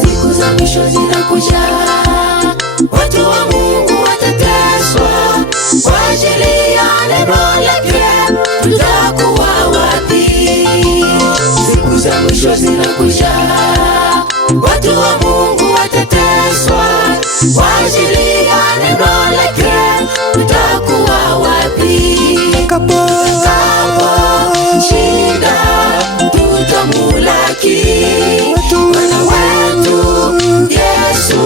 Siku za mwisho zinakuja, watu wa Mungu watateswa kwa ajili ya neno lake. Tutakuwa wapi? Siku za mwisho zinakuja, watu wa Mungu watateswa kwa ajili ya neno lake. Tutakuwa wapi? Tutakaposhinda tutamulaki Bwana wetu Yesu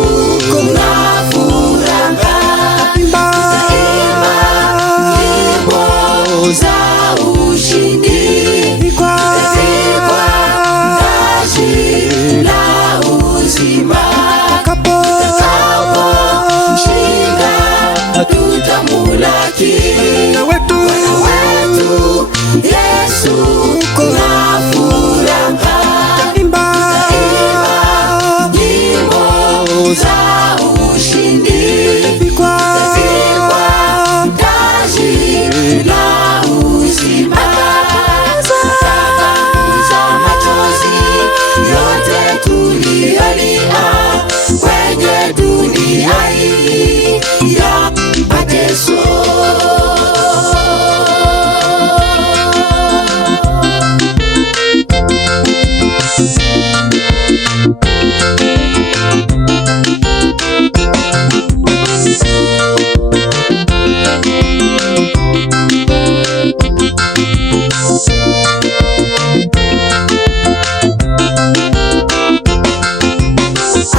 na furaha. Tutaimba nyimbo za ushindi, tutavikwa taji la uzima. Tutakaposhinda tutamulaki Bwana wetu Yesu na furaha. Tutaimba nyimbo za ushindi, tutavikwa taji la uzima. Atapanguza machozi yote tuliyolia kwenye dunia hii ya mateso.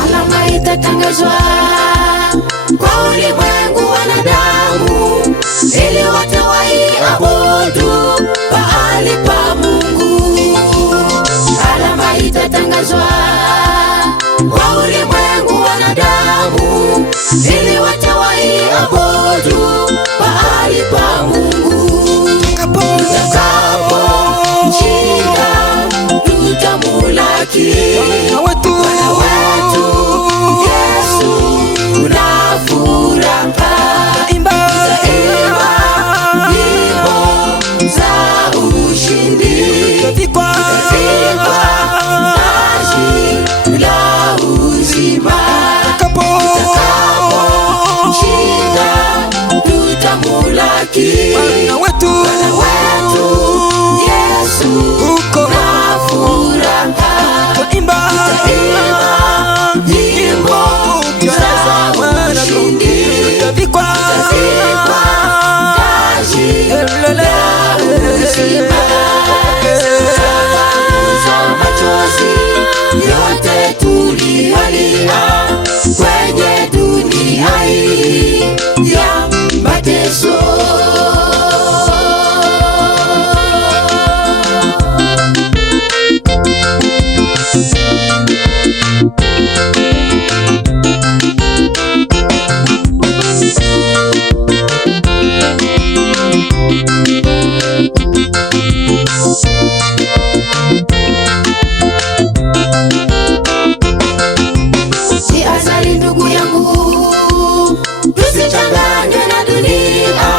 Alama itatangazwa kwa ulimwengu wanadamu, ili wote waiabudu pahali pa Mungu. Alama itatangazwa kwa ulimwengu wanadamu, ili wote waiabudu pahali pa Mungu. Tutakaposhinda tutamulaki Bwana wetu Yesu na furaha. Tutaimba nyimbo za ushindi, tutavikwa taji la uzima. Tutakaposhinda tutamulaki Bwana wetu Yesu na furaha. Tutaimba nyimbo za ushindi, tutavikwa taji la uzima. Tutapanguza machozi yote tuliyolia kwenye dunia hii ya mateso. Si azali ndugu yangu, tusichanganywe na dunia,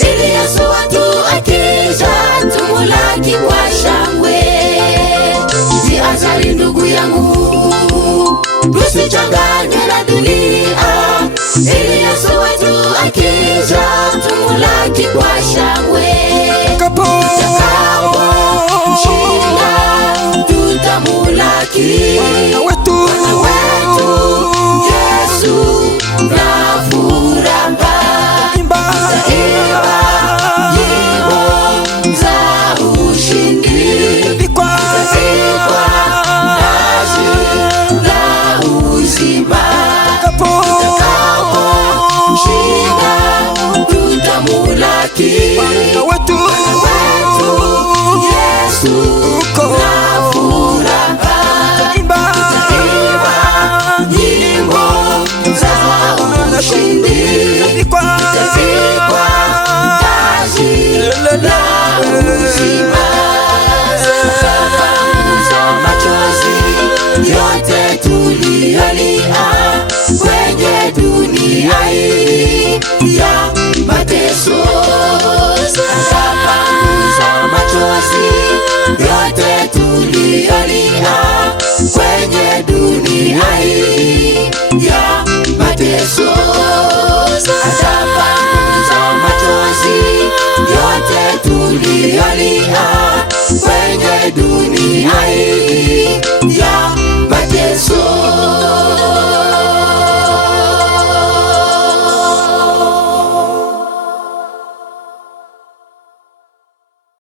ili Yesu wetu akija tumulaki kwa shangwe. Si azali ndugu yangu, tusichanganywe na dunia, ili Yesu wetu akija tumulaki kwa shangwe. Tutakaposhinda tutamulaki Bwana wetu Yesu na furaha. Tutaimba nyimbo za ushindi, tutavikwa taji la uzima. Tutakaposhinda tutamulaki Bwana wetu Yesu na furaha. Tutaimba nyimbo za ushindi, tutavikwa taji la uzima. Atapanguza machozi yote tuliyolia kwenye dunia hii ya mateso.